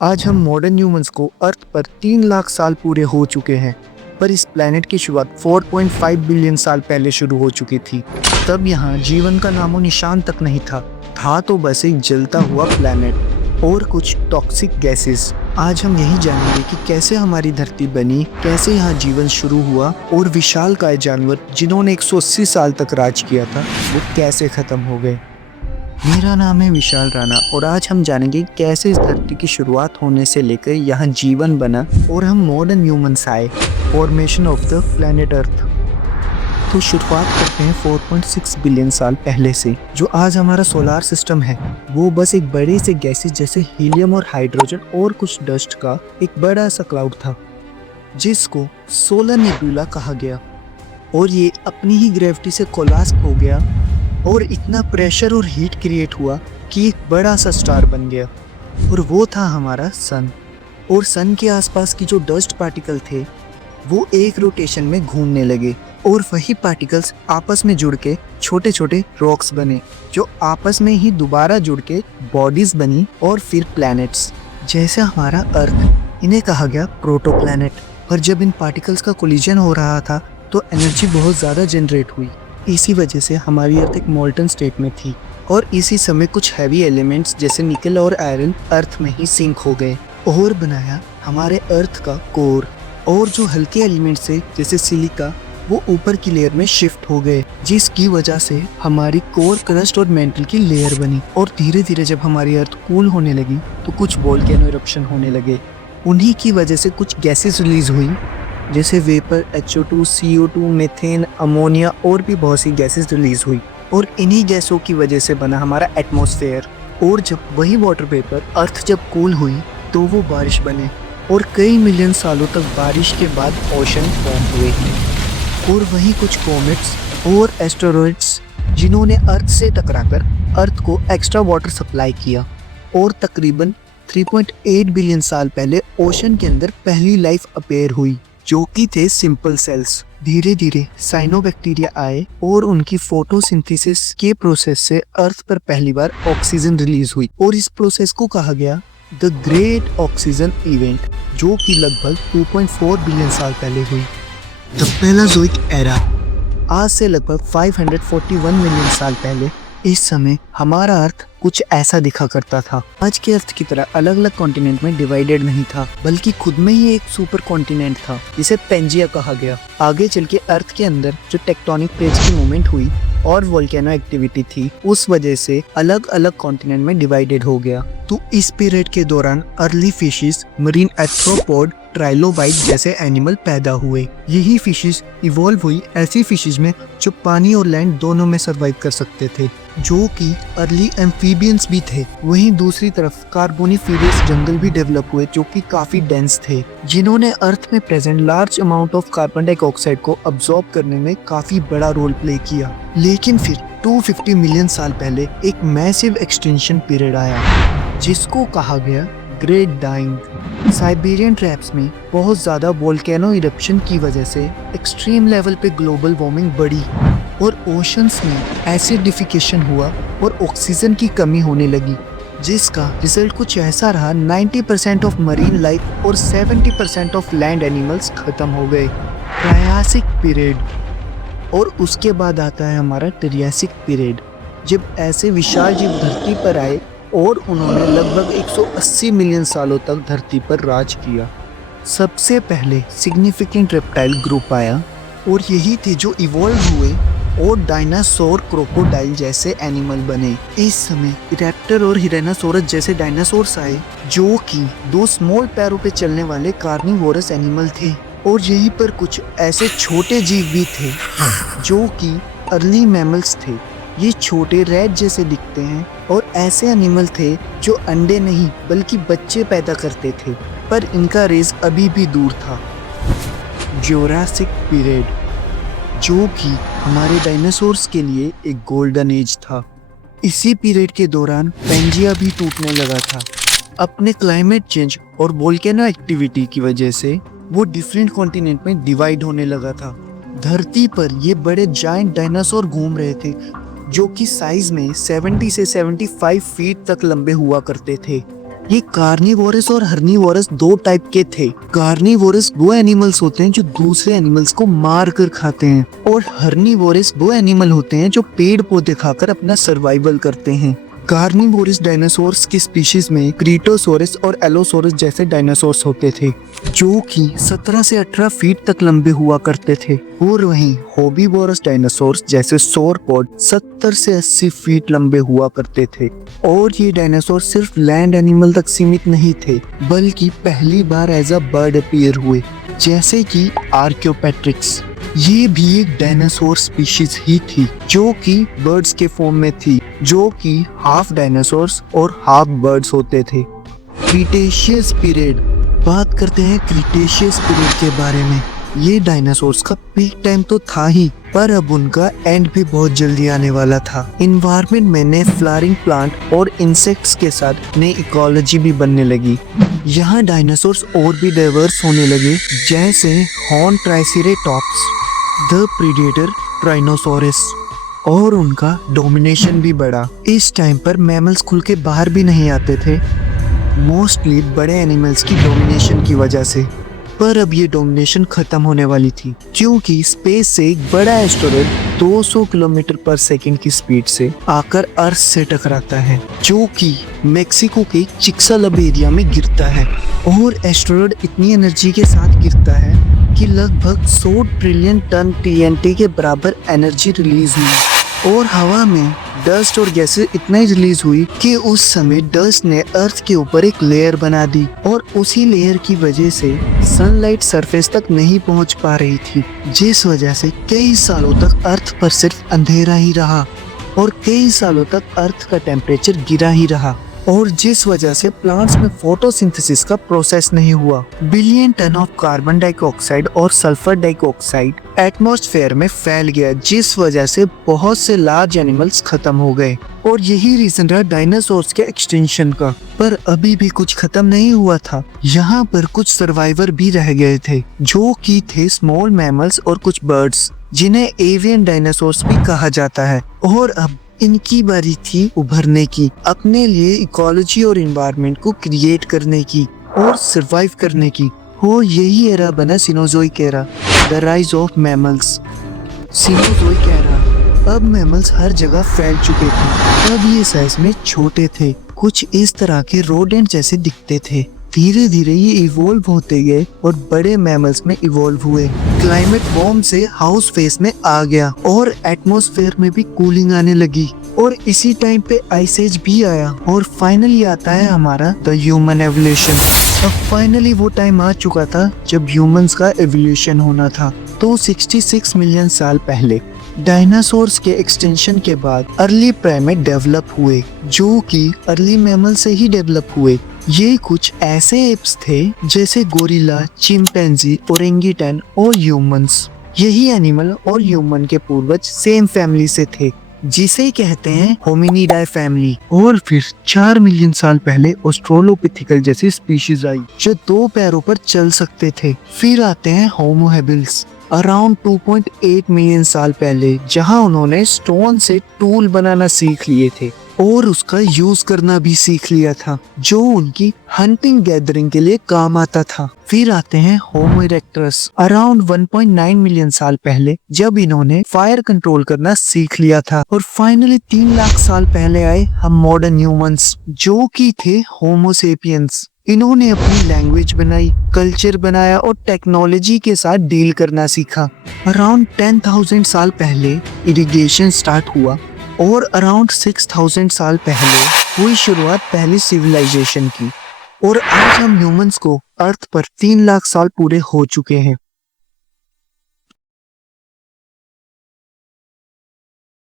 आज हम modern humans को अर्थ पर 3 लाख साल पूरे हो चुके हैं, पर इस प्लेनेट की शुरुआत 4.5 बिलियन साल पहले शुरू हो चुकी थी। तब यहाँ जीवन का नामो निशान तक नहीं था तो बस एक जलता हुआ प्लेनेट और कुछ टॉक्सिक गैसेस। आज हम यही जानेंगे कि कैसे हमारी धरती बनी, कैसे यहाँ जीवन शुरू हुआ और विशालकाय जानवर जिन्होंने 180 साल तक राज किया था वो कैसे खत्म हो गए। मेरा नाम है विशाल राणा और आज हम जानेंगे कैसे इस धरती की शुरुआत होने से लेकर यहाँ जीवन बना और हम मॉडर्न ह्यूमंस आए, formation of the planet earth. तो शुरुआत करते हैं 4.6 बिलियन साल पहले से। जो आज हमारा सोलार सिस्टम है वो बस एक बड़े से गैसेस जैसे हीलियम और हाइड्रोजन और कुछ डस्ट का एक बड़ा सा क्लाउड था जिसको सोलर नेबुला कहा गया। और ये अपनी ही ग्रेविटी से कोलाप्स हो गया और इतना प्रेशर और हीट क्रिएट हुआ कि एक बड़ा सा स्टार बन गया और वो था हमारा सन। और सन के आसपास की जो डस्ट पार्टिकल थे वो एक रोटेशन में घूमने लगे और वही पार्टिकल्स आपस में जुड़ के छोटे छोटे रॉक्स बने जो आपस में ही दोबारा जुड़ के बॉडीज बनी और फिर प्लैनेट्स जैसे हमारा अर्थ। इन्हें कहा गया प्रोटो प्लैनेट। पर जब इन पार्टिकल्स का कोलिजन हो रहा था तो एनर्जी बहुत ज़्यादा जनरेट हुई। इसी वजह से हमारी अर्थ एक मोल्टन स्टेट में थी और इसी समय कुछ हैवी एलिमेंट्स जैसे निकल और आयरन अर्थ में ही सिंक हो गए और बनाया हमारे अर्थ का कोर। और जो हल्के एलिमेंट्स थे जैसे सिलिका वो ऊपर की लेयर में शिफ्ट हो गए जिसकी वजह से हमारी कोर, क्रस्ट और मेंटल की लेयर बनी। और धीरे धीरे जब हमारी अर्थ कूल होने लगी तो कुछ वोल्केनो इरप्शन होने लगे। उन्हीं की वजह से कुछ गैसेस रिलीज हुई जैसे vapour, HO2, CO2, methane, ammonia और भी बहुत सी गैसेस रिलीज हुई और इन्हीं गैसों की वजह से बना हमारा एटमॉस्फेयर। और जब वही वाटर वेपर अर्थ जब कूल हुई तो वो बारिश बने और कई मिलियन सालों तक बारिश के बाद ओशन फॉर्म हुए। और वहीं कुछ कॉमेट्स और एस्टेरॉइड्स जिन्होंने अर्थ से टकराकर अर्थ को एक्स्ट्रा वाटर सप्लाई किया। और तकरीबन 3.8 बिलियन साल पहले ओशन के अंदर पहली लाइफ अपेयर हुई जो कि थे सिंपल सेल्स। धीरे धीरे साइनोबैक्टीरिया आए और उनकी फोटोसिंथेसिस के प्रोसेस से अर्थ पर पहली बार ऑक्सीजन रिलीज हुई और इस प्रोसेस को कहा गया द ग्रेट ऑक्सीजन इवेंट जो कि लगभग 2.4 बिलियन साल पहले हुई। द पेलाजोइक एरा आज से लगभग 541 मिलियन साल पहले। इस समय हमारा अर्थ कुछ ऐसा दिखा करता था। आज के अर्थ की तरह अलग अलग कॉन्टिनेंट में डिवाइडेड नहीं था बल्कि खुद में ही एक सुपर कॉन्टिनेंट था जिसे पेंजिया कहा गया। आगे चल के अर्थ के अंदर जो टेक्टोनिक प्लेट्स की मूवमेंट हुई और वोल्केनो एक्टिविटी थी उस वजह से अलग अलग कॉन्टिनेंट में डिवाइडेड हो गया। तो इस पीरियड के दौरान अर्ली फिशेस, मरीन एर्थ्रोपोड, ट्राइलोबाइट जैसे एनिमल पैदा हुए। यही फिशेस इवॉल्व हुई ऐसी फिशेस में जो पानी और लैंड दोनों में सरवाइव कर सकते थे जो कि अर्ली एम्फीबियंस भी थे। वहीं दूसरी तरफ कार्बोनिफेरस जंगल भी डेवलप हुए जो कि काफी डेंस थे जिन्होंने अर्थ में present large amount of carbon dioxide को अब्सॉर्ब करने में काफी बड़ा रोल प्ले किया। लेकिन फिर 250 मिलियन साल पहले एक मैसिव एक्सटेंशन पीरियड आया जिसको कहा गया ग्रेट डाइंग। साइबेरियन ट्रैप्स में बहुत ज़्यादा वोल्केनो इरप्शन की वजह से एक्सट्रीम लेवल पे ग्लोबल वार्मिंग बढ़ी और ओशंस में एसिडिफिकेशन हुआ और ऑक्सीजन की कमी होने लगी जिसका रिजल्ट कुछ ऐसा रहा 90% ऑफ मरीन लाइफ और 70% ऑफ लैंड एनिमल्स खत्म हो गए। ट्रायासिक पीरियड और उसके बाद आता है हमारा ट्रियासिक पीरियड जब ऐसे विशाल जीव धरती पर आए और उन्होंने लगभग 180 मिलियन सालों तक धरती पर राज किया। सबसे पहले सिग्निफिकेंट रेप्टाइल ग्रुप आया और यही थे जो इवॉल्व हुए और डायनासोर, क्रोकोडाइल जैसे एनिमल बने। इस समय रैप्टर और हिरानोसोरस जैसे डायनासोर्स आए जो कि 2 स्मॉल पैरों पे चलने वाले कार्निवोरस एनिमल थे। और यहीं पर कुछ ऐसे छोटे जीव भी थे जो कि अर्ली मैमल्स थे। ये छोटे रैट जैसे दिखते हैं और ऐसे एनिमल थे जो अंडे नहीं बल्कि बच्चे पैदा करते थे पर इनका रेस अभी भी दूर था। जुरासिक पीरियड जो कि हमारे डायनासोर्स के लिए एक गोल्डन एज था। इसी पीरियड के दौरान पेंजिया भी टूटने लगा था। अपने क्लाइमेट चेंज और वोल्केनो एक्टिविटी की वजह से वो डिफरेंट कॉन्टिनेंट में डिवाइड होने लगा था। धरती पर ये बड़े जायंट डायनासोर घूम रहे थे जो कि साइज में 70 से 75 फीट तक लंबे हुआ करते थे। ये कार्निवोरस और हर्निवोरस दो टाइप के थे। कार्निवोरस वो एनिमल्स होते हैं जो दूसरे एनिमल्स को मार कर खाते हैं, और हर्निवोरस वो एनिमल होते हैं जो पेड़ पौधे खाकर अपना सर्वाइवल करते हैं। कार्निवोरस डायनासोर्स की स्पीशीज में क्रीटोसोरस और एलोसोरस जैसे डायनासोर्स होते थे, जो कि 17 से 18 फीट तक लंबे हुआ करते थे। और वहीं हॉर्बीवोरस डायनासोर्स जैसे सोरपोड 70 से 80 फीट लंबे हुआ करते थे। और ये डायनासोर सिर्फ लैंड एनिमल तक सीमित नहीं थे, बल्कि पहली बार एज अ बर्ड अपीयर हुए, जैसे कि आर्कियोपेट्रिक्स। ये भी एक डायनासोर स्पीशीज ही थी जो कि बर्ड्स के फॉर्म में थी, जो कि हाफ डायनासोर्स और हाफ बर्ड्स होते थे। क्रीटेशियस पीरियड, बात करते हैं क्रीटेशियस पीरियड के बारे में। ये डायनासोर्स का पीक टाइम तो था ही, पर अब उनका एंड भी बहुत जल्दी आने वाला था। इन्वायरमेंट में नए फ्लावरिंग प्लांट और इंसेक्ट्स के साथ नई इकोलॉजी भी बनने लगी। यहाँ डायनासोर्स और भी डाइवर्स होने लगे, जैसे हॉर्न ट्राइसेरेटॉप्स, द प्रीडेटर ट्राइनोसोरस, और उनका डोमिनेशन भी बढ़ा। इस टाइम पर मैमल्स खुल के बाहर भी नहीं आते थे, मोस्टली बड़े एनिमल्स की डोमिनेशन की वजह से। पर अब ये डोमिनेशन खत्म होने वाली थी, क्योंकि स्पेस से एक बड़ा एस्टेरॉयड 200 किलोमीटर पर सेकंड की स्पीड से आकर अर्थ से टकराता है, जो कि मेक्सिको के चिक्सालब एरिया में गिरता है। और एस्टेरॉयड इतनी एनर्जी के साथ गिरता है कि लगभग 100 ट्रिलियन टन TNT के बराबर एनर्जी रिलीज हुई। और हवा में डस्ट और गैसेस इतना ही रिलीज हुई कि उस समय डस्ट ने अर्थ के ऊपर एक लेयर बना दी, और उसी लेयर की वजह से सनलाइट सरफेस तक नहीं पहुंच पा रही थी, जिस वजह से कई सालों तक अर्थ पर सिर्फ अंधेरा ही रहा, और कई सालों तक अर्थ का टेम्परेचर गिरा ही रहा, और जिस वजह से प्लांट्स में फोटोसिंथेसिस का प्रोसेस नहीं हुआ। Billion ton of carbon dioxide और सल्फर डाइऑक्साइड एटमॉस्फेयर में फैल गया, जिस वजह से बहुत से लार्ज एनिमल्स खत्म हो गए। और यही रीजन रहा डायनासोर्स के एक्सटेंशन का। पर अभी भी कुछ खत्म नहीं हुआ था, यहाँ पर कुछ सर्वाइवर भी रह गए थे, जो कि थे स्मॉल मैमल्स और कुछ बर्ड्स, जिन्हें एवियन डायनासोर्स भी कहा जाता है। और अब इनकी बारी थी उभरने की, अपने लिए इकोलॉजी और एनवायरनमेंट को क्रिएट करने की और सरवाइव करने की। हो यही एरा बना Cenozoic era, the rise of mammals. Cenozoic era, अब मैमल्स हर जगह फैल चुके थे। अब ये साइज में छोटे थे, कुछ इस तरह के रोडेंट जैसे दिखते थे। धीरे धीरे ये इवोल्व होते गए और बड़े मैमल्स में इवोल्व हुए। क्लाइमेट वार्म से हाउस फेस में आ गया और एटमॉस्फेयर में भी कूलिंग आने लगी, और इसी टाइम पे आइस एज भी आया। और फाइनली आता है हमारा द ह्यूमन एवोल्यूशन। अब फाइनली वो टाइम आ चुका था जब ह्यूमंस का एवोल्यूशन होना था। तो 66 मिलियन साल पहले डायनासोर्स के एक्सटेंशन के बाद अर्ली प्राइमेट डेवलप हुए, जो कि अर्ली मैमल से ही डेवलप हुए। ये कुछ ऐसे एप्स थे जैसे गोरिल्ला, चिंपैंजी, ओरेंगुटन और ह्यूमंस। यही एनिमल और ह्यूमन के पूर्वज सेम फैमिली से थे, जिसे कहते हैं होमिनिडाई फैमिली। और फिर 4 मिलियन साल पहले ऑस्ट्रेलोपिथिकल जैसी स्पीशीज आई जो 2 पैरों पर चल सकते थे। फिर आते हैं होमो हैबिल्स अराउंड 2.8 मिलियन साल पहले, जहां उन्होंने स्टोन से टूल बनाना सीख लिए थे और उसका यूज करना भी सीख लिया था, जो उनकी हंटिंग गैदरिंग के लिए काम आता था। फिर आते हैं होमो इरेक्टस अराउंड 1.9 मिलियन साल पहले, जब इन्होंने फायर कंट्रोल करना सीख लिया था। और फाइनली 3 लाख साल पहले आए हम मॉडर्न ह्यूमंस, जो कि थे होमो सेपियंस। इन्होंने अपनी लैंग्वेज बनाई, कल्चर बनाया और टेक्नोलॉजी के साथ डील करना सीखा। अराउंड 10,000 साल पहले इरिगेशन स्टार्ट हुआ और अराउंड 6,000 साल पहले हुई शुरुआत पहली सिविलाइजेशन की। और आज हम ह्यूमंस को अर्थ पर 3 लाख साल पूरे हो चुके हैं।